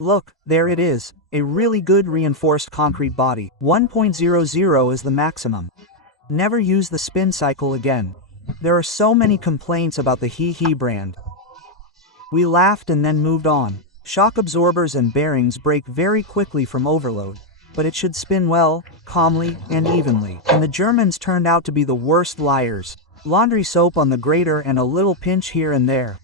Look, there it is, a really good reinforced concrete body. 1.00 is the maximum. Never use the spin cycle again. There are so many complaints about the He brand. We laughed and then moved on. Shock absorbers and bearings break very quickly from overload, but it should spin well, calmly, and evenly. And the Germans turned out to be the worst liars. Laundry soap on the grater and a little pinch here and there.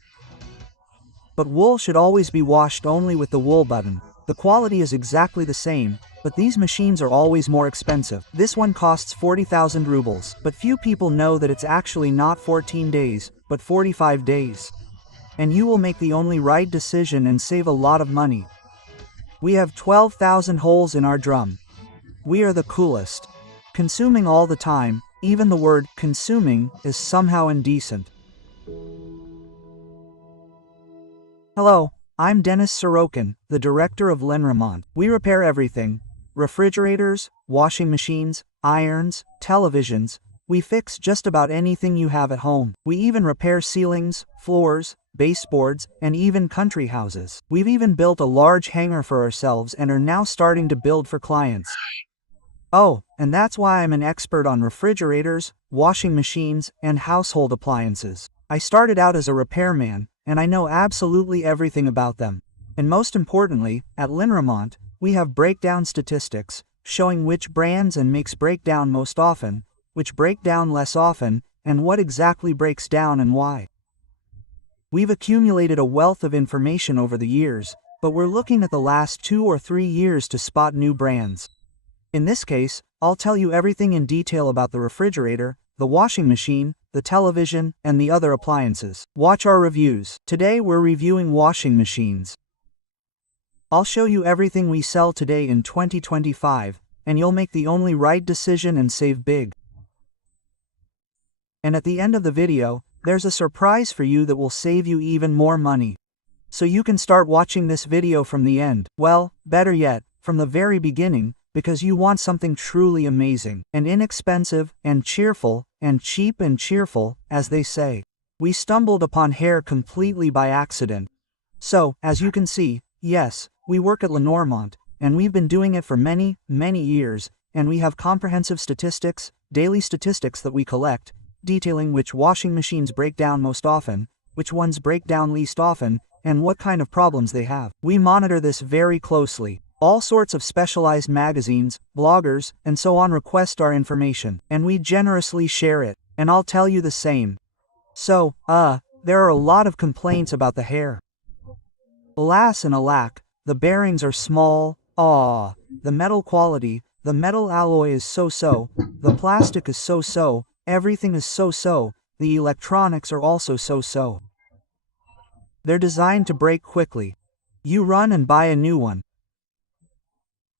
But wool should always be washed only with the wool button. The quality is exactly the same, but these machines are always more expensive. This one costs 40,000 rubles, but few people know that it's actually not 14 days, but 45 days. And you will make the only right decision and save a lot of money. We have 12,000 holes in our drum. We are the coolest. Consuming all the time, even the word consuming is somehow indecent. Hello, I'm Denis Sorokin, the director of Ремонт. We repair everything. Refrigerators, washing machines, irons, televisions. We fix just about anything you have at home. We even repair ceilings, floors, baseboards, and even country houses. We've even built a large hangar for ourselves and are now starting to build for clients. Oh, and that's why I'm an expert on refrigerators, washing machines, and household appliances. I started out as a repairman, and I know absolutely everything about them. And most importantly, at Ремонт, we have breakdown statistics, showing which brands and makes break down most often, which break down less often, and what exactly breaks down and why. We've accumulated a wealth of information over the years, but we're looking at the last 2 or 3 years to spot new brands. In this case, I'll tell you everything in detail about the refrigerator, the washing machine, the television, and the other appliances. Watch our reviews. Today we're reviewing washing machines. I'll show you everything we sell today in 2025, and you'll make the only right decision and save big. And at the end of the video, there's a surprise for you that will save you even more money. So you can start watching this video from the end. Well, better yet, from the very beginning, because you want something truly amazing, and inexpensive, and cheerful, and cheap and cheerful, as they say. We stumbled upon hair completely by accident. So, as you can see, yes, we work at Ремонт, and we've been doing it for many, many years, and we have comprehensive statistics, daily statistics that we collect, detailing which washing machines break down most often, which ones break down least often, and what kind of problems they have. We monitor this very closely. All sorts of specialized magazines, bloggers, and so on request our information, and we generously share it, and I'll tell you the same. So, there are a lot of complaints about the hair. Alas and alack, the bearings are small, the metal quality, the metal alloy is so-so, the plastic is so-so, everything is so-so, the electronics are also so-so. They're designed to break quickly. You run and buy a new one.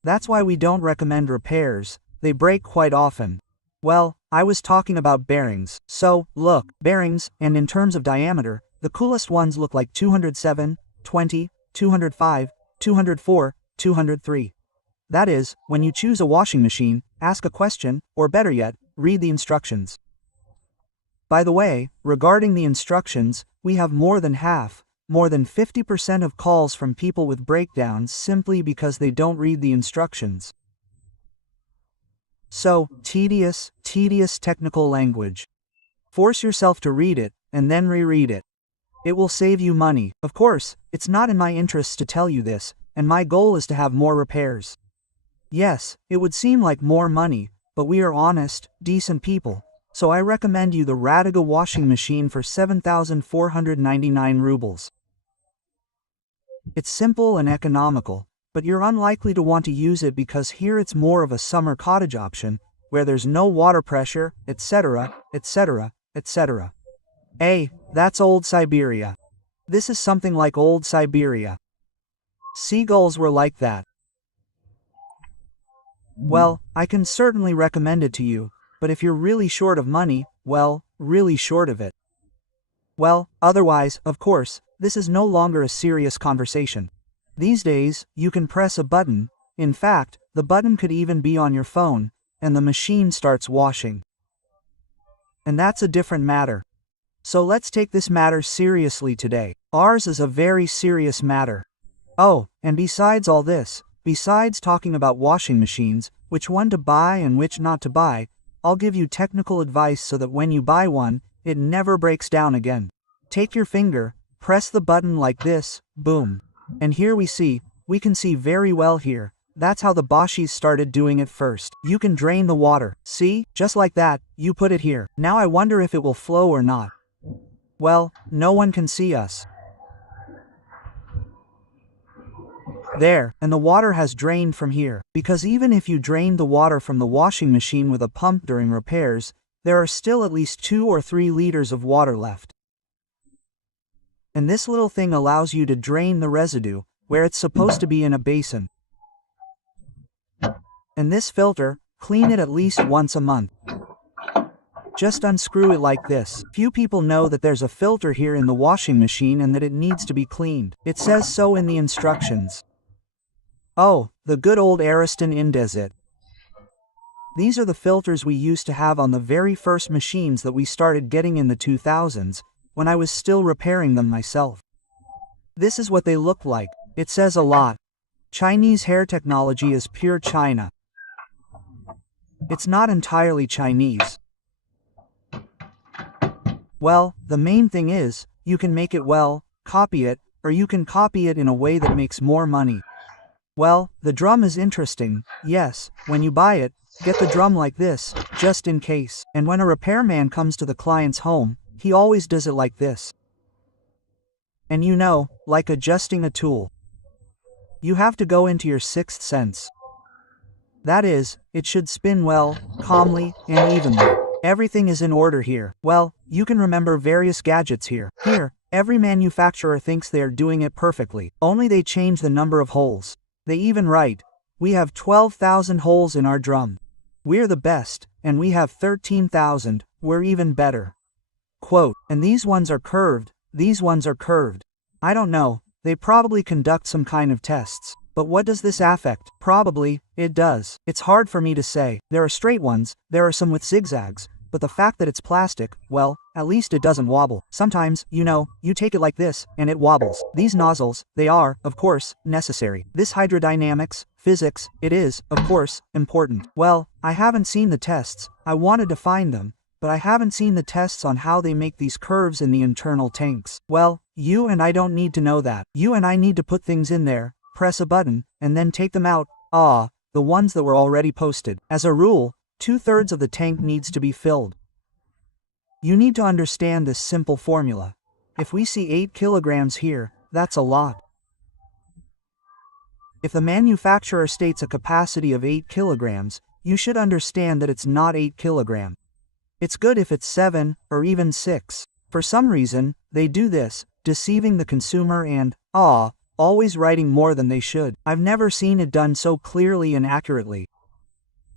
That's why we don't recommend repairs, they break quite often. Well, I was talking about bearings. So, look, bearings, and in terms of diameter, the coolest ones look like 207, 20, 205, 204, 203. That is, when you choose a washing machine, ask a question, or better yet, read the instructions. By the way, regarding the instructions, we have more than 50% of calls from people with breakdowns simply because they don't read the instructions. So, tedious technical language. Force yourself to read it, and then reread it. It will save you money. Of course, it's not in my interests to tell you this, and my goal is to have more repairs. Yes, it would seem like more money, but we are honest, decent people, so I recommend you the Radiga washing machine for 7,499 rubles. It's simple and economical, but you're unlikely to want to use it because here it's more of a summer cottage option, where there's no water pressure, etc., etc., etc. Hey, that's old Siberia. This is something like old Siberia. Seagulls were like that. Well, I can certainly recommend it to you, but if you're really short of money, well, really short of it. Well, otherwise, of course, this is no longer a serious conversation. These days, you can press a button, in fact, the button could even be on your phone, and the machine starts washing. And that's a different matter. So let's take this matter seriously today. Ours is a very serious matter. Oh, and besides all this, besides talking about washing machines, which one to buy and which not to buy, I'll give you technical advice so that when you buy one, it never breaks down again. Take your finger, press the button like this, boom. And here we can see very well here. That's how the Boschis started doing it first. You can drain the water. See? Just like that, you put it here. Now I wonder if it will flow or not. Well, no one can see us. There, and the water has drained from here. Because even if you drained the water from the washing machine with a pump during repairs, there are still at least 2 or 3 liters of water left. And this little thing allows you to drain the residue, where it's supposed to be in a basin. And this filter, clean it at least once a month. Just unscrew it like this. Few people know that there's a filter here in the washing machine and that it needs to be cleaned. It says so in the instructions. Oh, the good old Ariston Indesit. These are the filters we used to have on the very first machines that we started getting in the 2000s, when I was still repairing them myself. This is what they look like. It says a lot. Chinese hair technology is pure China. It's not entirely Chinese. Well, the main thing is, you can make it well, copy it, or you can copy it in a way that makes more money. Well, the drum is interesting. Yes, when you buy it, get the drum like this, just in case. And when a repairman comes to the client's home, he always does it like this. And you know, like adjusting a tool. You have to go into your sixth sense. That is, it should spin well, calmly, and evenly. Everything is in order here. Well, you can remember various gadgets here. Here, every manufacturer thinks they are doing it perfectly, only they change the number of holes. They even write, "We have 12,000 holes in our drum. We're the best, and we have 13,000, we're even better." Quote, and these ones are curved, these ones are curved. I don't know, they probably conduct some kind of tests. But what does this affect? Probably, it does. It's hard for me to say. There are straight ones, there are some with zigzags, but the fact that it's plastic, well, at least it doesn't wobble. Sometimes, you know, you take it like this, and it wobbles. These nozzles, they are, of course, necessary. This hydrodynamics, physics, it is, of course, important. Well, I haven't seen the tests. I wanted to find them, but I haven't seen the tests on how they make these curves in the internal tanks. Well, you and I don't need to know that. You and I need to put things in there, press a button, and then take them out. The ones that were already posted. As a rule, 2/3 of the tank needs to be filled. You need to understand this simple formula. If we see 8 kilograms here, that's a lot. If the manufacturer states a capacity of 8 kilograms, you should understand that it's not 8 kilograms. It's good if it's 7, or even 6. For some reason, they do this, deceiving the consumer and, always writing more than they should. I've never seen it done so clearly and accurately.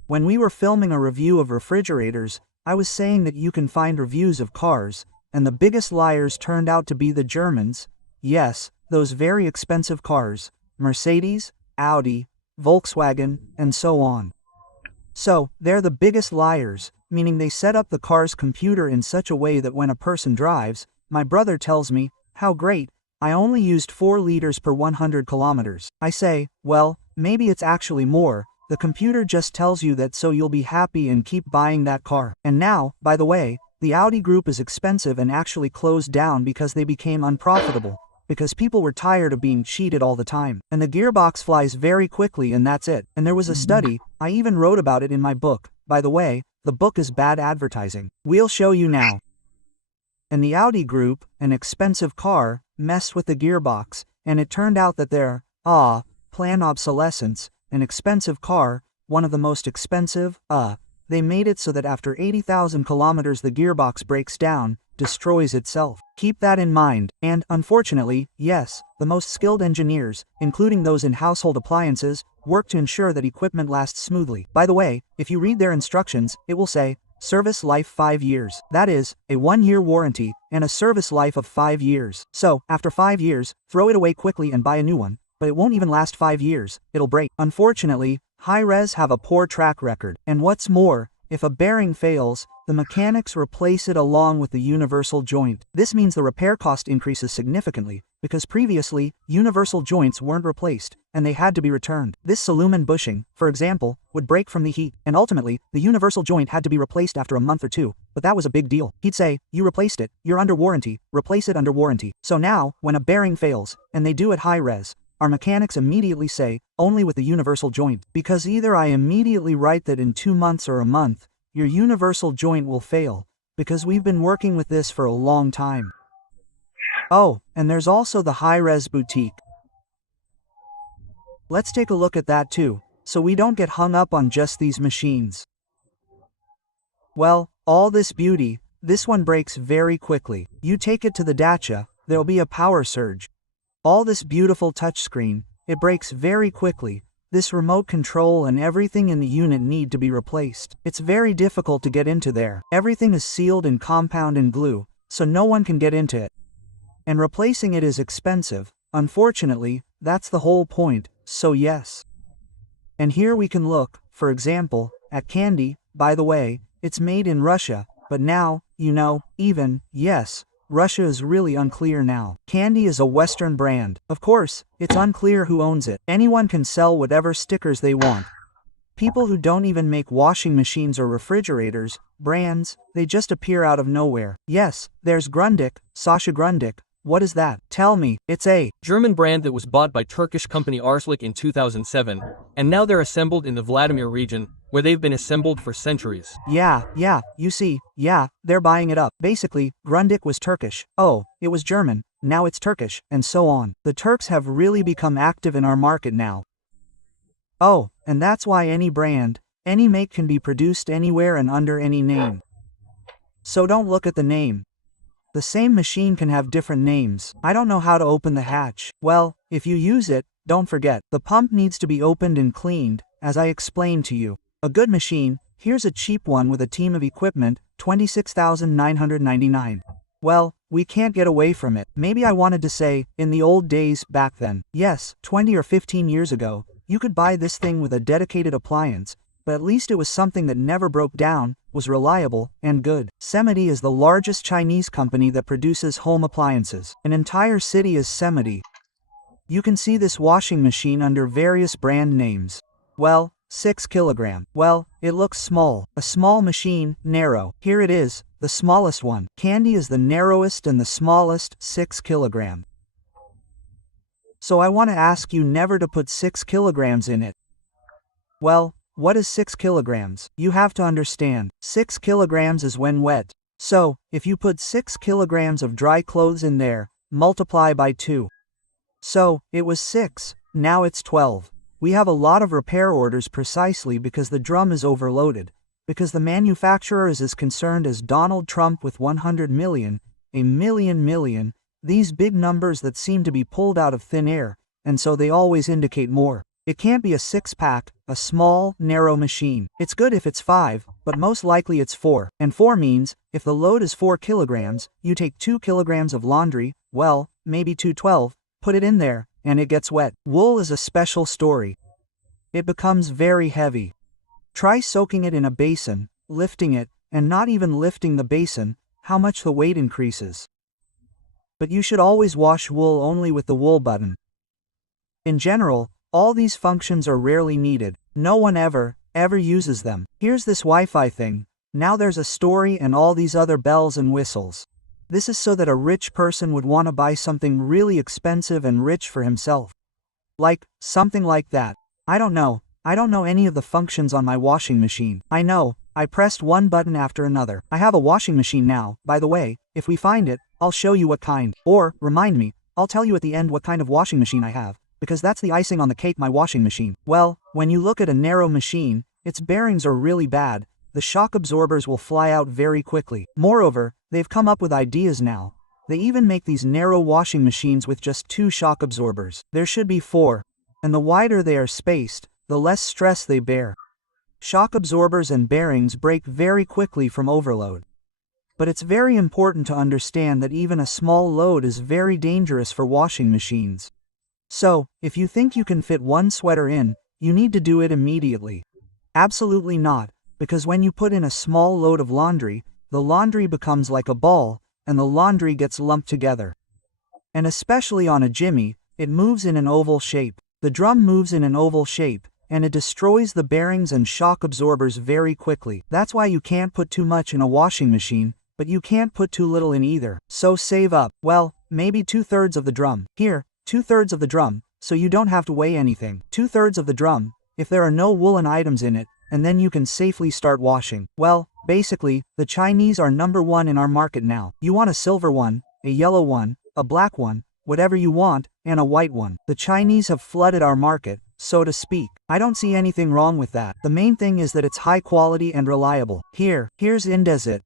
When we were filming a review of refrigerators, I was saying that you can find reviews of cars, and the biggest liars turned out to be the Germans. Yes, those very expensive cars, Mercedes, Audi, Volkswagen, and so on. So, they're the biggest liars, meaning they set up the car's computer in such a way that when a person drives, my brother tells me, "How great, I only used 4 liters per 100 kilometers. I say, well, maybe it's actually more. The computer just tells you that so you'll be happy and keep buying that car. And now, by the way, the Audi group is expensive and actually closed down because they became unprofitable. Because people were tired of being cheated all the time. And the gearbox flies very quickly and that's it. And there was a study, I even wrote about it in my book. By the way, the book is bad advertising. We'll show you now. And the Audi group, an expensive car, messed with the gearbox, and it turned out that their, planned obsolescence, an expensive car, one of the most expensive, they made it so that after 80,000 kilometers the gearbox breaks down, destroys itself. Keep that in mind, and, unfortunately, yes, the most skilled engineers, including those in household appliances, work to ensure that equipment lasts smoothly. By the way, if you read their instructions, it will say, service life 5 years. That is, a 1-year warranty, and a service life of 5 years. So, after 5 years, throw it away quickly and buy a new one, but it won't even last 5 years, it'll break. Unfortunately, high-res have a poor track record, and what's more, if a bearing fails, the mechanics replace it along with the universal joint. This means the repair cost increases significantly, because previously, universal joints weren't replaced, and they had to be returned. This aluminum bushing, for example, would break from the heat, and ultimately, the universal joint had to be replaced after a month or two, but that was a big deal. He'd say, you replaced it, you're under warranty, replace it under warranty. So now, when a bearing fails, and they do it high res, our mechanics immediately say, only with the universal joint. Because either I immediately write that in 2 months or a month, your universal joint will fail, because we've been working with this for a long time. Oh, and there's also the high-res boutique. Let's take a look at that too, so we don't get hung up on just these machines. Well, all this beauty, this one breaks very quickly. You take it to the dacha, there'll be a power surge. All this beautiful touchscreen, it breaks very quickly. This remote control and everything in the unit need to be replaced. It's very difficult to get into there. Everything is sealed in compound and glue, so no one can get into it. And replacing it is expensive. Unfortunately, that's the whole point, so yes. And here we can look, for example, at candy. By the way, it's made in Russia, but now, yes, Russia is really unclear now. Candy is a Western brand. Of course, it's unclear who owns it. Anyone can sell whatever stickers they want. People who don't even make washing machines or refrigerators, brands, they just appear out of nowhere. Yes, there's Grundig, Sasha Grundig. What is that? Tell me. It's a German brand that was bought by Turkish company Arslik in 2007, and now they're assembled in the Vladimir region, where they've been assembled for centuries. Yeah, you see, they're buying it up. Basically, Grundig was Turkish. Oh, it was German, now it's Turkish, and so on. The Turks have really become active in our market now. Oh, and that's why any brand, any make can be produced anywhere and under any name. So don't look at the name. The same machine can have different names. I don't know how to open the hatch. Well, if you use it, don't forget, the pump needs to be opened and cleaned, as I explained to you. A good machine, here's a cheap one with a team of equipment, $26,999. Well, we can't get away from it. Maybe I wanted to say, in the old days, back then. Yes, 20 or 15 years ago, you could buy this thing with a dedicated appliance, but at least it was something that never broke down, was reliable, and good. Semity is the largest Chinese company that produces home appliances. An entire city is Semity. You can see this washing machine under various brand names. Well, 6 kilogram. Well, it looks small. A small machine, narrow. Here it is, the smallest one. Candy is the narrowest and the smallest, 6 kilogram. So I want to ask you never to put 6 kilograms in it. Well, what is 6 kilograms? You have to understand, 6 kilograms is when wet. So, if you put 6 kilograms of dry clothes in there, multiply by 2. So, it was 6, now it's 12. We have a lot of repair orders precisely because the drum is overloaded, because the manufacturer is as concerned as Donald Trump with 100 million, a million, these big numbers that seem to be pulled out of thin air, and so they always indicate more. It can't be a 6-pack, a small, narrow machine. It's good if it's 5, but most likely it's 4. And 4 means, if the load is 4 kilograms, you take 2 kilograms of laundry, well, maybe 212, put it in there, and it gets wet. Wool is a special story. It becomes very heavy. Try soaking it in a basin, lifting it, and not even lifting the basin, how much the weight increases. But you should always wash wool only with the wool button. In general, all these functions are rarely needed. No one ever uses them. Here's this Wi-Fi thing. Now there's a story and all these other bells and whistles. This is so that a rich person would want to buy something really expensive and rich for himself. Like, something like that. I don't know any of the functions on my washing machine. I know, I pressed one button after another. I have a washing machine now, by the way. If we find it, I'll show you what kind. Or, remind me, I'll tell you at the end what kind of washing machine I have. Because that's the icing on the cake, my washing machine. Well, when you look at a narrow machine, its bearings are really bad. The shock absorbers will fly out very quickly. Moreover, they've come up with ideas now. They even make these narrow washing machines with just 2 shock absorbers. There should be 4. And the wider they are spaced, the less stress they bear. Shock absorbers and bearings break very quickly from overload. But it's very important to understand that even a small load is very dangerous for washing machines. So, if you think you can fit one sweater in, you need to do it immediately. Absolutely not, because when you put in a small load of laundry, the laundry becomes like a ball, and the laundry gets lumped together. And especially on a Jimmy, it moves in an oval shape. The drum moves in an oval shape, and it destroys the bearings and shock absorbers very quickly. That's why you can't put too much in a washing machine, but you can't put too little in either. So save up. Well, maybe 2/3 of the drum. Here, 2/3 of the drum, so you don't have to weigh anything. 2/3 of the drum, if there are no woolen items in it, and then you can safely start washing. Well, basically, the Chinese are #1 in our market now. You want a silver one, a yellow one, a black one, whatever you want, and a white one. The Chinese have flooded our market, so to speak. I don't see anything wrong with that. The main thing is that it's high quality and reliable. Here's Indesit.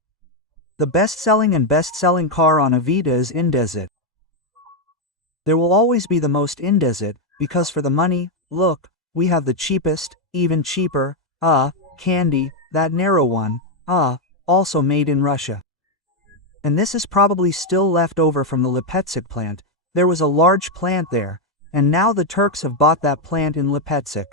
The best-selling car on Avita is Indesit. There will always be the most Indesit, because for the money, look, we have the cheapest, even cheaper, candy, that narrow one, also made in Russia. And this is probably still left over from the Lipetsk plant. There was a large plant there, and now the Turks have bought that plant in Lipetsk.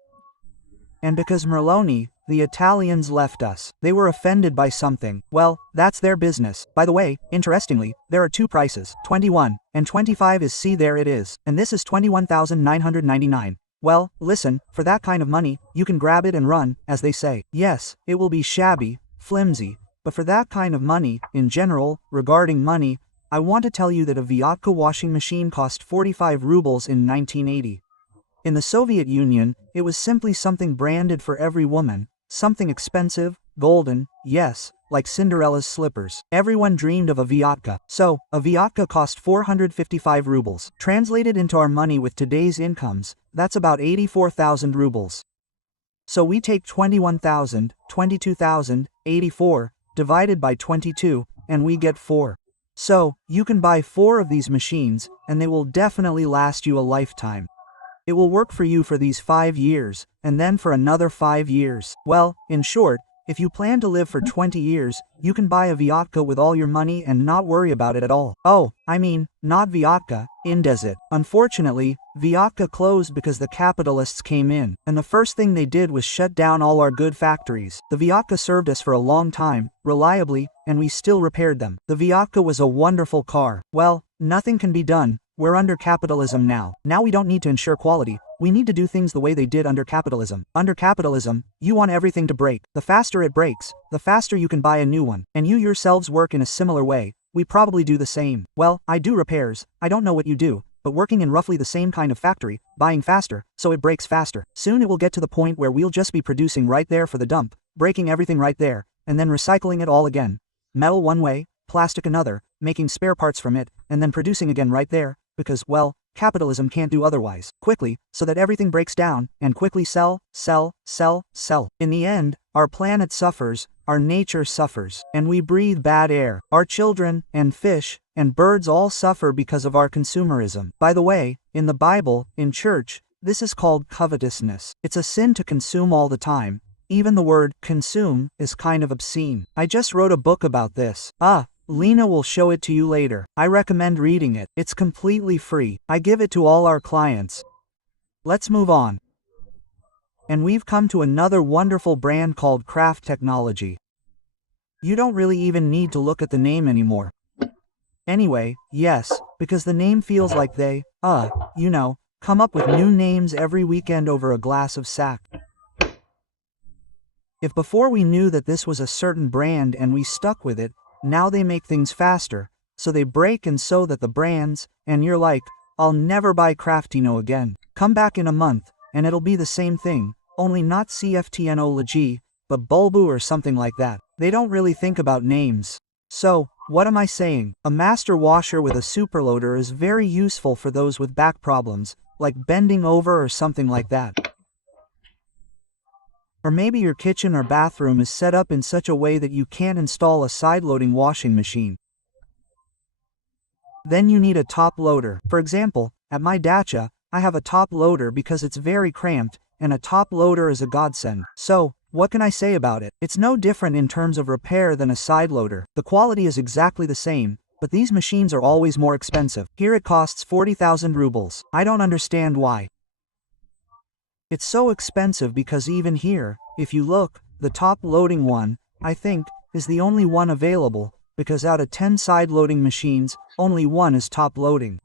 And because Merloni, the Italians left us, they were offended by something. Well, that's their business. By the way, interestingly, there are two prices, 21 and 25 is see there it is, and this is 21,999. Well, listen, for that kind of money, you can grab it and run, as they say. Yes, it will be shabby, flimsy, but for that kind of money, in general, regarding money, I want to tell you that a Vyatka washing machine cost 45 rubles in 1980. In the Soviet Union, it was simply something branded for every woman, something expensive, golden, yes, like Cinderella's slippers. Everyone dreamed of a Vyatka. So, a Vyatka cost 455 rubles. Translated into our money with today's incomes, that's about 84,000 rubles. So we take 21,000, 22,000, 84, divided by 22, and we get 4. So, you can buy 4 of these machines, and they will definitely last you a lifetime. It will work for you for these 5 years, and then for another 5 years. Well, in short, if you plan to live for 20 years, you can buy a Vyatka with all your money and not worry about it at all. Oh, I mean, not Vyatka, Indesit. Unfortunately, Vyatka closed because the capitalists came in, and the first thing they did was shut down all our good factories. The Vyatka served us for a long time, reliably, and we still repaired them. The Vyatka was a wonderful car. Well, nothing can be done. We're under capitalism now. Now we don't need to ensure quality. We need to do things the way they did under capitalism. Under capitalism, you want everything to break. The faster it breaks, the faster you can buy a new one. And you yourselves work in a similar way. We probably do the same. Well, I do repairs. I don't know what you do, but working in roughly the same kind of factory, buying faster, so it breaks faster. Soon it will get to the point where we'll just be producing right there for the dump, breaking everything right there, and then recycling it all again. Metal one way, plastic another, making spare parts from it, and then producing again right there, because, well, capitalism can't do otherwise. Quickly, so that everything breaks down, and quickly sell, sell, sell, sell. In the end, our planet suffers, our nature suffers, and we breathe bad air. Our children, and fish, and birds all suffer because of our consumerism. By the way, in the Bible, in church, this is called covetousness. It's a sin to consume all the time. Even the word consume is kind of obscene. I just wrote a book about this. Lena will show it to you later. I recommend reading it. It's completely free. I give it to all our clients. Let's move on. And we've come to another wonderful brand called Craft Technology. You don't really even need to look at the name anymore. Anyway, yes, because the name feels like they, come up with new names every weekend over a glass of sack. If before we knew that this was a certain brand and we stuck with it, now they make things faster, so they break and so that the brands, and you're like, I'll never buy Craftino again. Come back in a month, and it'll be the same thing, only not CFTNOLG, but Bulbu or something like that. They don't really think about names. So, what am I saying? A master washer with a superloader is very useful for those with back problems, like bending over or something like that. Or maybe your kitchen or bathroom is set up in such a way that you can't install a side-loading washing machine. Then you need a top loader. For example, at my dacha, I have a top loader because it's very cramped, and a top loader is a godsend. So, what can I say about it? It's no different in terms of repair than a side loader. The quality is exactly the same, but these machines are always more expensive. Here it costs 40,000 rubles. I don't understand why. It's so expensive because even here, if you look, the top loading one, I think, is the only one available, because out of 10 side loading machines, only one is top loading.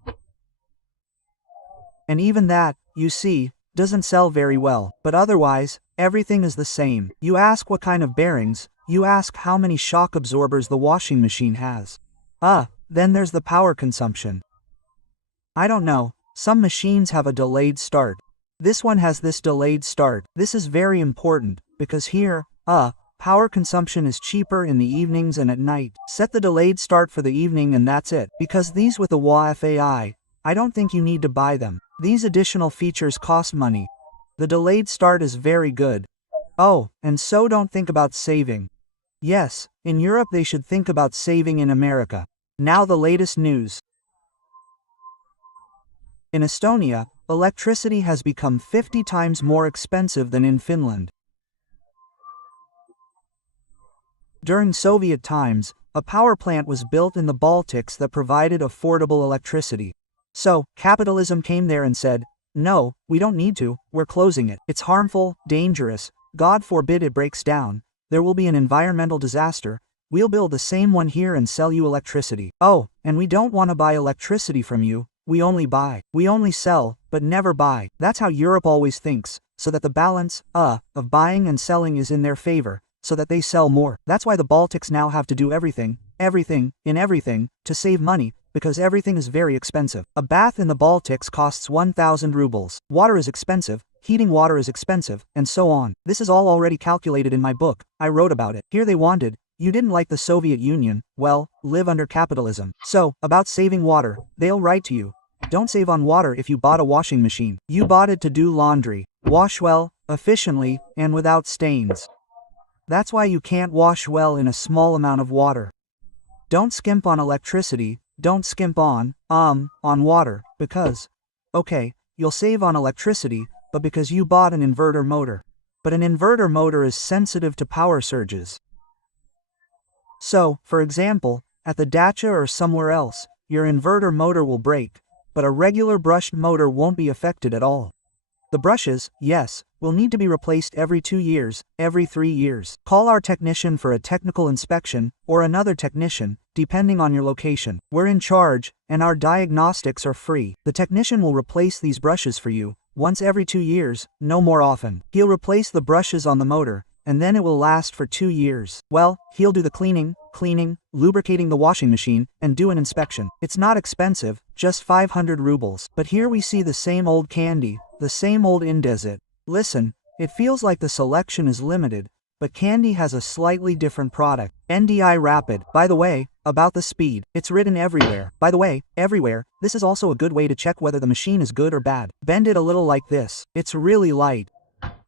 And even that, you see, doesn't sell very well, but otherwise, everything is the same. You ask what kind of bearings, you ask how many shock absorbers the washing machine has. Then there's the power consumption. I don't know, some machines have a delayed start. This one has this delayed start. This is very important, because here, power consumption is cheaper in the evenings and at night. Set the delayed start for the evening and that's it. Because these with the Wi-Fi, I don't think you need to buy them. These additional features cost money. The delayed start is very good. Oh, and so don't think about saving. Yes, in Europe they should think about saving in America. Now the latest news. In Estonia, electricity has become 50 times more expensive than in Finland. During Soviet times, a power plant was built in the Baltics that provided affordable electricity. So, capitalism came there and said, no, we don't need to, we're closing it. It's harmful, dangerous, God forbid it breaks down, there will be an environmental disaster, we'll build the same one here and sell you electricity. Oh, and we don't want to buy electricity from you, we only buy. We only sell, but never buy. That's how Europe always thinks, so that the balance, of buying and selling is in their favor, so that they sell more. That's why the Baltics now have to do everything, in everything, to save money, because everything is very expensive. A bath in the Baltics costs 1,000 rubles. Water is expensive, heating water is expensive, and so on. This is all already calculated in my book, I wrote about it. Here they wanted, you didn't like the Soviet Union, well, live under capitalism. So, about saving water, they'll write to you. Don't save on water if you bought a washing machine. You bought it to do laundry. Wash well, efficiently, and without stains. That's why you can't wash well in a small amount of water. Don't skimp on electricity, don't skimp on water, because, okay, you'll save on electricity, but because you bought an inverter motor. But an inverter motor is sensitive to power surges. So, for example, at the dacha or somewhere else, your inverter motor will break, but a regular brushed motor won't be affected at all. The brushes, yes, will need to be replaced every 2 years, every 3 years. Call our technician for a technical inspection, or another technician, depending on your location. We're in charge, and our diagnostics are free. The technician will replace these brushes for you, once every 2 years, no more often. He'll replace the brushes on the motor, and then it will last for 2 years. Well, he'll do the cleaning, lubricating the washing machine, and do an inspection. It's not expensive, just 500 rubles. But here we see the same old candy, the same old Indesit. Listen, it feels like the selection is limited, but candy has a slightly different product. NDI Rapid. By the way, about the speed, it's written everywhere. By the way, everywhere, this is also a good way to check whether the machine is good or bad. Bend it a little like this. It's really light.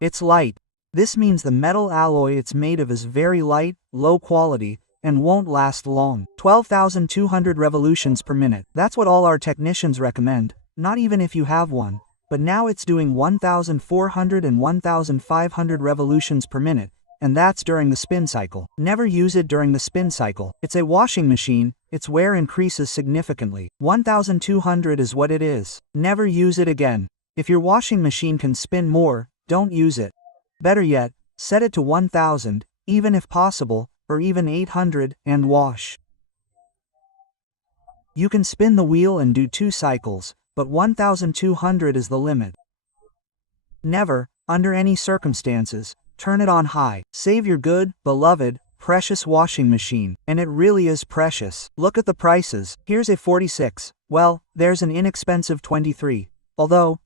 It's light. This means the metal alloy it's made of is very light, low quality, and won't last long. 12,200 revolutions per minute. That's what all our technicians recommend, not even if you have one. But now it's doing 1,400 and 1,500 revolutions per minute, and that's during the spin cycle. Never use it during the spin cycle. It's a washing machine, its wear increases significantly. 1,200 is what it is. Never use it again. If your washing machine can spin more, don't use it. Better yet, set it to 1,000, even if possible, or even 800, and wash. You can spin the wheel and do 2 cycles, but 1,200 is the limit. Never, under any circumstances, turn it on high. Save your good, beloved, precious washing machine, and it really is precious. Look at the prices. Here's a 46, well, there's an inexpensive 23. Although,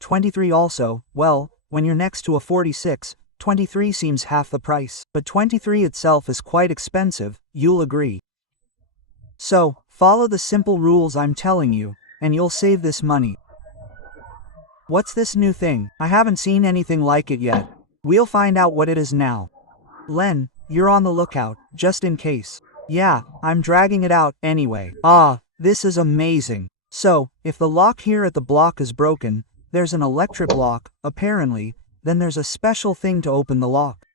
23 also, well, when you're next to a 46, 23 seems half the price. But 23 itself is quite expensive, you'll agree. So, follow the simple rules I'm telling you, and you'll save this money. What's this new thing? I haven't seen anything like it yet. We'll find out what it is now. Len, you're on the lookout, just in case. Yeah, I'm dragging it out anyway. This is amazing. So, if the lock here at the block is broken, there's an electric lock, apparently, then there's a special thing to open the lock.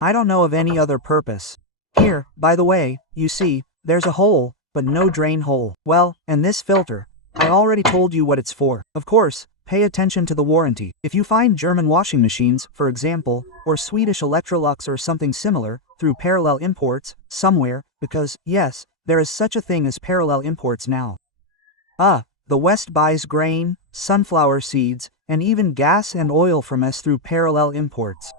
I don't know of any other purpose. Here, by the way, you see, there's a hole, but no drain hole. Well, and this filter, I already told you what it's for. Of course, pay attention to the warranty. If you find German washing machines, for example, or Swedish Electrolux or something similar, through parallel imports, somewhere, because, yes, there is such a thing as parallel imports now. The West buys grain, sunflower seeds, and even gas and oil from us through parallel imports.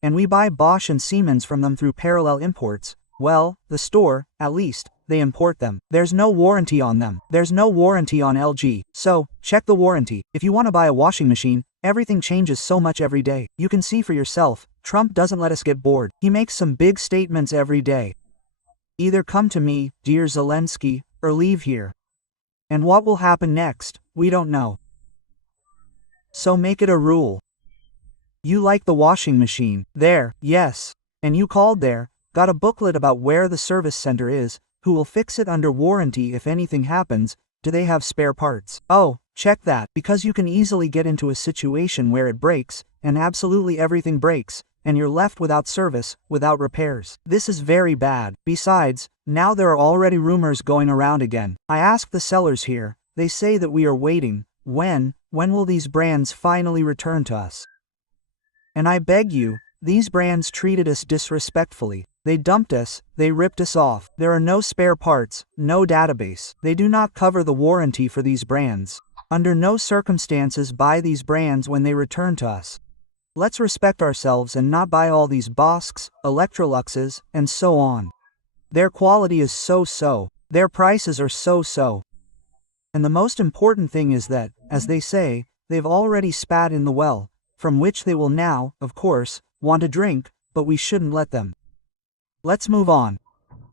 And we buy Bosch and Siemens from them through parallel imports. Well, the store, at least, they import them. There's no warranty on them. There's no warranty on LG. So, check the warranty. If you want to buy a washing machine, everything changes so much every day. You can see for yourself, Trump doesn't let us get bored. He makes some big statements every day. Either come to me, dear Zelensky, or leave here. And what will happen next, we don't know. So make it a rule. You like the washing machine, there, yes. And you called there, got a booklet about where the service center is, who will fix it under warranty if anything happens, do they have spare parts? Oh, check that, because you can easily get into a situation where it breaks, and absolutely everything breaks, and you're left without service, without repairs. This is very bad. Besides, now there are already rumors going around again. I asked the sellers here, they say that we are waiting. When will these brands finally return to us? And I beg you, these brands treated us disrespectfully. They dumped us, they ripped us off. There are no spare parts, no database. They do not cover the warranty for these brands. Under no circumstances buy these brands when they return to us. Let's respect ourselves and not buy all these Bosks, Electroluxes, and so on. Their quality is so-so. Their prices are so-so. And the most important thing is that, as they say, they've already spat in the well, from which they will now, of course, want to drink, but we shouldn't let them. Let's move on.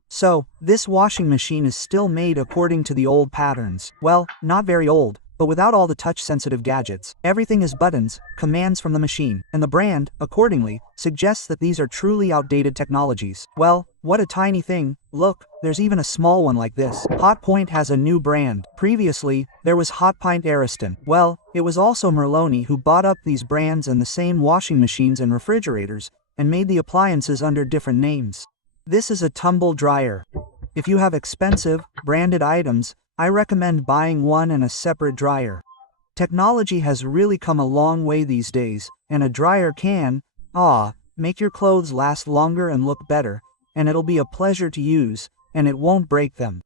So, this washing machine is still made according to the old patterns. Well, not very old, but without all the touch-sensitive gadgets. Everything is buttons, commands from the machine, and the brand, accordingly, suggests that these are truly outdated technologies. Well, what a tiny thing. Look, there's even a small one like this. Hotpoint has a new brand. Previously, there was Hotpoint Ariston. Well, it was also Merloni who bought up these brands and the same washing machines and refrigerators, and made the appliances under different names. This is a tumble dryer. If you have expensive, branded items, I recommend buying one and a separate dryer. Technology has really come a long way these days, and a dryer can, make your clothes last longer and look better, and it'll be a pleasure to use, and it won't break them.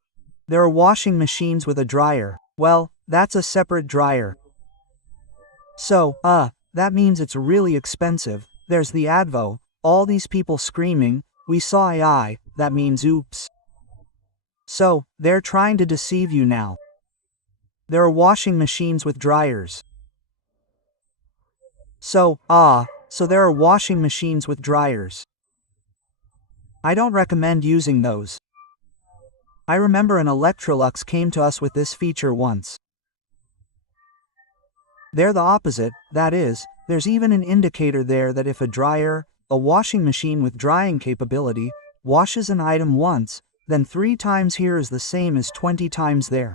There are washing machines with a dryer. Well, that's a separate dryer. So, that means it's really expensive. There's the advo, all these people screaming, we saw AI, that means oops. So, they're trying to deceive you now. There are washing machines with dryers. So there are washing machines with dryers. I don't recommend using those. I remember an Electrolux came to us with this feature once. They're the opposite, that is, there's even an indicator there that if a dryer, a washing machine with drying capability, washes an item once, then 3 times here is the same as 20 times there.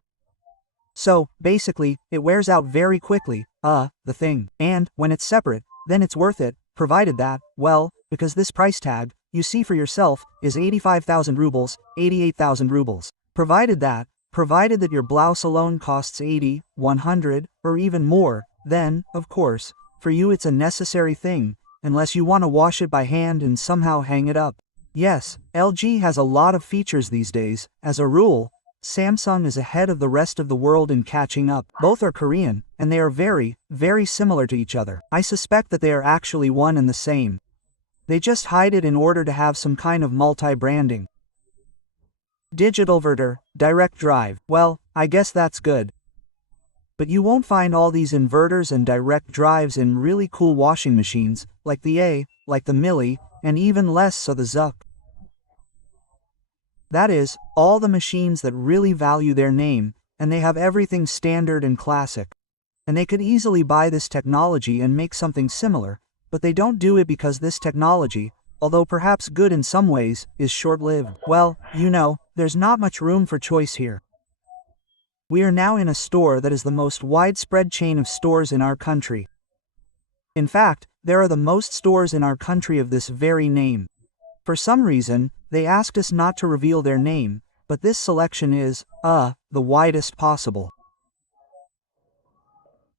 So, basically, it wears out very quickly, the thing. And, when it's separate, then it's worth it, provided that, well, because this price tag, you see for yourself, is 85,000 rubles, 88,000 rubles. Provided that your blouse alone costs 80, 100, or even more, then, of course, for you it's a necessary thing, unless you want to wash it by hand and somehow hang it up. Yes, LG has a lot of features these days. As a rule, Samsung is ahead of the rest of the world in catching up. Both are Korean, and they are very, very similar to each other. I suspect that they are actually one and the same. They just hide it in order to have some kind of multi-branding. Digital inverter, direct drive. Well, I guess that's good. But you won't find all these inverters and direct drives in really cool washing machines, like the A, like the Milli, and even less so the Zuck. That is, all the machines that really value their name, and they have everything standard and classic. And they could easily buy this technology and make something similar, but they don't do it because this technology, although perhaps good in some ways, is short-lived. Well, you know, there's not much room for choice here. We are now in a store that is the most widespread chain of stores in our country. In fact, there are the most stores in our country of this very name. For some reason, they asked us not to reveal their name, but this selection is, the widest possible.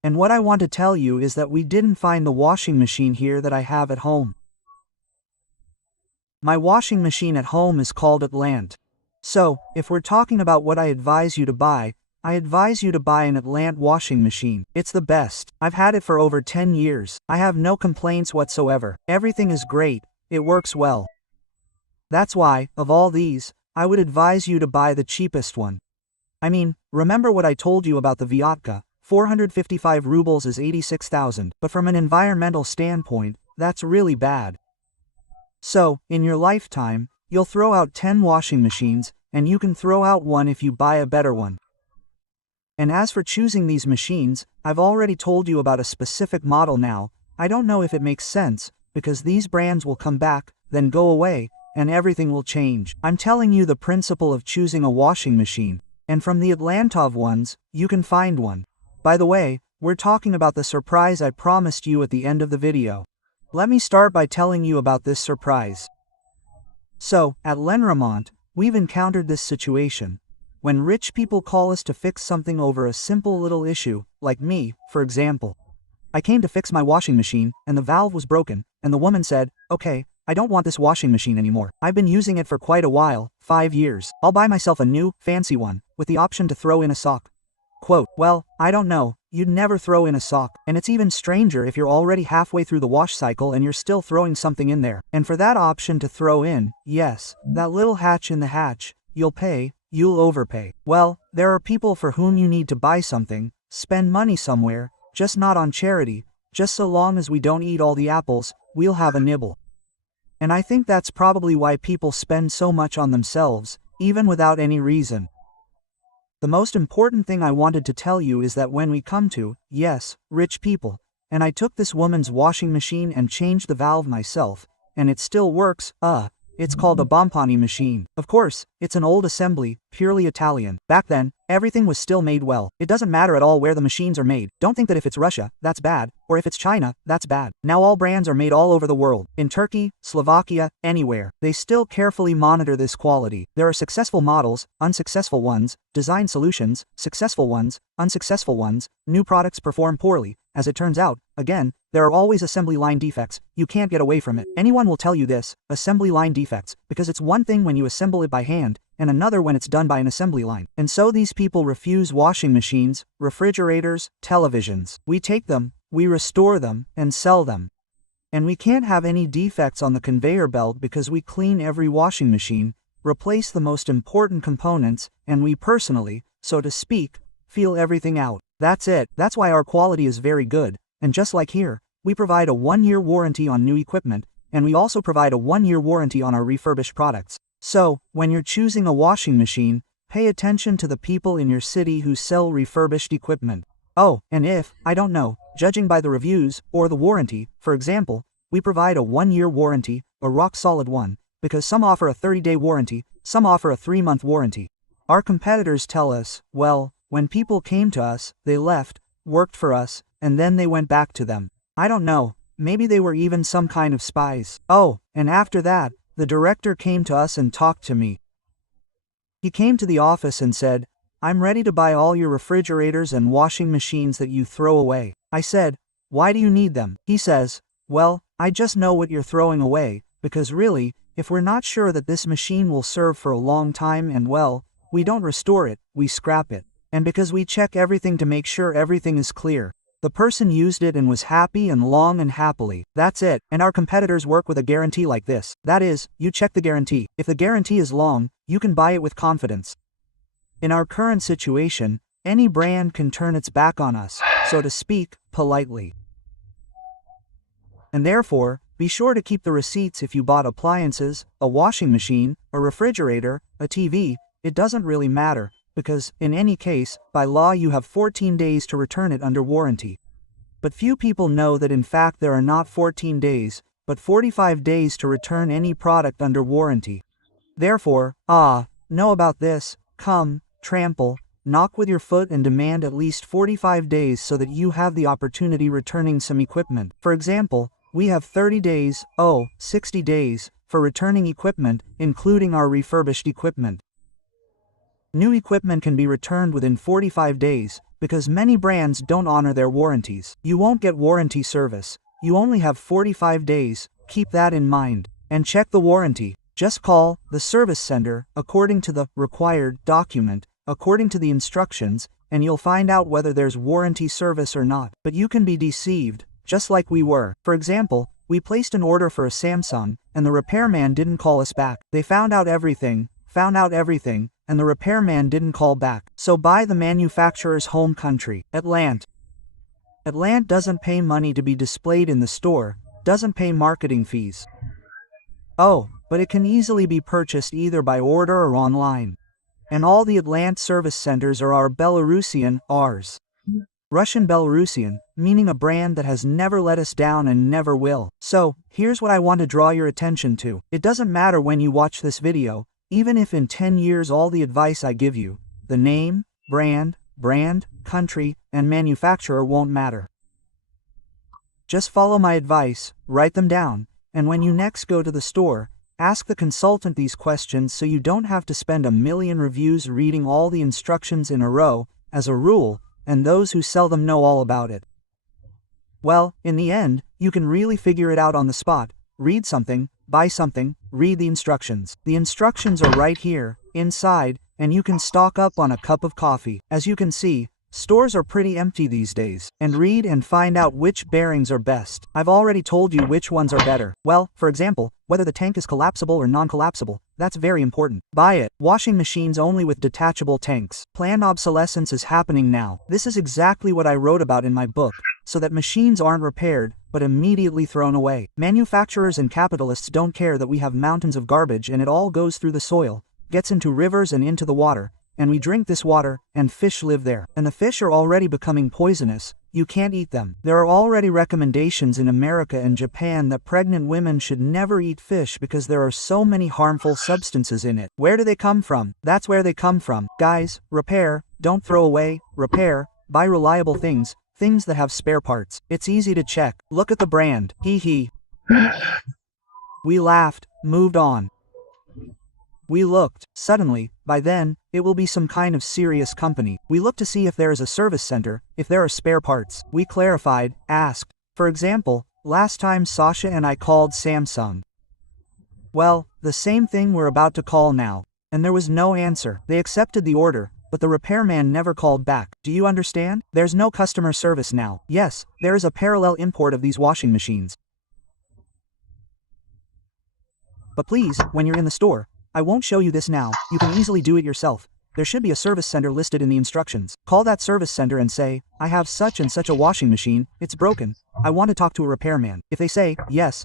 And what I want to tell you is that we didn't find the washing machine here that I have at home. My washing machine at home is called Atlant. So, if we're talking about what I advise you to buy, I advise you to buy an Atlant washing machine. It's the best. I've had it for over 10 years. I have no complaints whatsoever. Everything is great. It works well. That's why, of all these, I would advise you to buy the cheapest one. I mean, remember what I told you about the Vyatka? 455 rubles is 86,000, but from an environmental standpoint, that's really bad. So, in your lifetime, you'll throw out 10 washing machines, and you can throw out one if you buy a better one. And as for choosing these machines, I've already told you about a specific model now. I don't know if it makes sense, because these brands will come back, then go away, and everything will change. I'm telling you the principle of choosing a washing machine, and from the Atlantov ones, you can find one. By the way, we're talking about the surprise I promised you at the end of the video. Let me start by telling you about this surprise. So, at Ремонт, we've encountered this situation. When rich people call us to fix something over a simple little issue, like me, for example. I came to fix my washing machine, and the valve was broken, and the woman said, "Okay, I don't want this washing machine anymore. I've been using it for quite a while, 5 years. I'll buy myself a new, fancy one, with the option to throw in a sock." Quote, well, I don't know, you'd never throw in a sock, and it's even stranger if you're already halfway through the wash cycle and you're still throwing something in there. And for that option to throw in, yes, that little hatch in the hatch, you'll pay, you'll overpay. Well, there are people for whom you need to buy something, spend money somewhere, just not on charity, just so long as we don't eat all the apples, we'll have a nibble. And I think that's probably why people spend so much on themselves, even without any reason. The most important thing I wanted to tell you is that when we come to, yes, rich people, and I took this woman's washing machine and changed the valve myself, and it still works, it's called a Bompani machine. Of course, it's an old assembly, purely Italian. Back then, everything was still made well. It doesn't matter at all where the machines are made. Don't think that if it's Russia, that's bad, or if it's China, that's bad. Now all brands are made all over the world. In Turkey, Slovakia, anywhere. They still carefully monitor this quality. There are successful models, unsuccessful ones, design solutions, successful ones, unsuccessful ones, new products perform poorly. As it turns out, again, there are always assembly line defects. You can't get away from it. Anyone will tell you this, assembly line defects, because it's one thing when you assemble it by hand, and another when it's done by an assembly line. And so these people refuse washing machines, refrigerators, televisions. We take them, we restore them, and sell them. And we can't have any defects on the conveyor belt because we clean every washing machine, replace the most important components, and we personally, so to speak, feel everything out. That's it. That's why our quality is very good. And just like here, we provide a 1-year warranty on new equipment, and we also provide a 1-year warranty on our refurbished products. So, when you're choosing a washing machine, pay attention to the people in your city who sell refurbished equipment. Oh, and if, I don't know, judging by the reviews, or the warranty, for example, we provide a 1-year warranty, a rock-solid one, because some offer a 30-day warranty, some offer a 3-month warranty. Our competitors tell us, well, when people came to us, they left, worked for us, and then they went back to them. I don't know, maybe they were even some kind of spies. Oh, and after that, the director came to us and talked to me. He came to the office and said, "I'm ready to buy all your refrigerators and washing machines that you throw away." I said, "Why do you need them?" He says, "Well, I just know what you're throwing away, because really, if we're not sure that this machine will serve for a long time and well, we don't restore it, we scrap it. And because we check everything to make sure everything is clear. The person used it and was happy and long and happily. That's it. And our competitors work with a guarantee like this. That is, you check the guarantee. If the guarantee is long, you can buy it with confidence. In our current situation, any brand can turn its back on us, so to speak, politely. And therefore, be sure to keep the receipts if you bought appliances, a washing machine, a refrigerator, a TV, it doesn't really matter. Because, in any case, by law you have 14 days to return it under warranty. But few people know that in fact there are not 14 days, but 45 days to return any product under warranty. Therefore, know about this, come, trample, knock with your foot and demand at least 45 days so that you have the opportunity returning some equipment. For example, we have 30 days, 60 days, for returning equipment, including our refurbished equipment. New equipment can be returned within 45 days, because many brands don't honor their warranties. You won't get warranty service. You only have 45 days, keep that in mind. And check the warranty. Just call the service center, according to the required document, according to the instructions, and you'll find out whether there's warranty service or not. But you can be deceived, just like we were. For example, we placed an order for a Samsung, and the repairman didn't call us back. They found out everything, and the repairman didn't call back. So buy the manufacturer's home country, Atlanta. Atlanta doesn't pay money to be displayed in the store, doesn't pay marketing fees. Oh, but it can easily be purchased either by order or online. And all the Atlanta service centers are our Belarusian, ours. Russian Belarusian, meaning a brand that has never let us down and never will. So, here's what I want to draw your attention to. It doesn't matter when you watch this video, even if in 10 years all the advice I give you, the name, brand, country, and manufacturer won't matter. Just follow my advice, write them down, and when you next go to the store, ask the consultant these questions so you don't have to spend a million reviews reading all the instructions in a row, as a rule, and those who sell them know all about it. Well, in the end, you can really figure it out on the spot. Read something, buy something, read the instructions. The instructions are right here, inside, and you can stock up on a cup of coffee. As you can see, stores are pretty empty these days. And read and find out which bearings are best. I've already told you which ones are better. Well, for example, whether the tank is collapsible or non-collapsible. That's very important. Buy it. Washing machines only with detachable tanks. Planned obsolescence is happening now. This is exactly what I wrote about in my book, so that machines aren't repaired, but immediately thrown away. Manufacturers and capitalists don't care that we have mountains of garbage and it all goes through the soil, gets into rivers and into the water, and we drink this water, and fish live there. And the fish are already becoming poisonous. You can't eat them. There are already recommendations in America and Japan that pregnant women should never eat fish because there are so many harmful substances in it. Where do they come from? That's where they come from. Guys, repair, don't throw away, repair, buy reliable things that have spare parts. It's easy to check. Look at the brand. Hee. We laughed, moved on. We looked. Suddenly, by then, it will be some kind of serious company. We looked to see if there is a service center, if there are spare parts. We clarified, asked. For example, last time Sasha and I called Samsung. Well, the same thing we're about to call now. And there was no answer. They accepted the order, but the repairman never called back. Do you understand? There's no customer service now. Yes, there is a parallel import of these washing machines. But please, when you're in the store, I won't show you this now, you can easily do it yourself. There should be a service center listed in the instructions. Call that service center and say, I have such and such a washing machine, it's broken. I want to talk to a repairman. If they say, yes,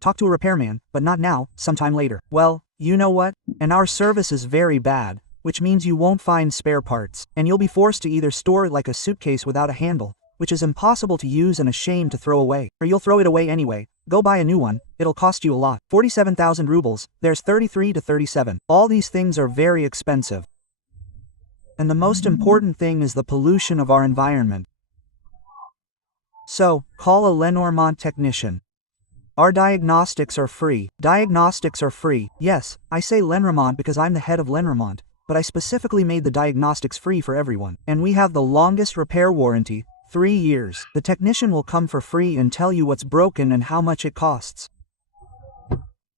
talk to a repairman, but not now, sometime later. Well, you know what? And our service is very bad, which means you won't find spare parts. And you'll be forced to either store it like a suitcase without a handle, which is impossible to use and a shame to throw away. Or you'll throw it away anyway. Go buy a new one, it'll cost you a lot. 47,000 rubles, there's 33 to 37. All these things are very expensive. And the most important thing is the pollution of our environment. So, call a Lenormand technician. Our diagnostics are free. Diagnostics are free. Yes, I say Lenormand because I'm the head of Lenormand, but I specifically made the diagnostics free for everyone. And we have the longest repair warranty, 3 years. The technician will come for free and tell you what's broken and how much it costs.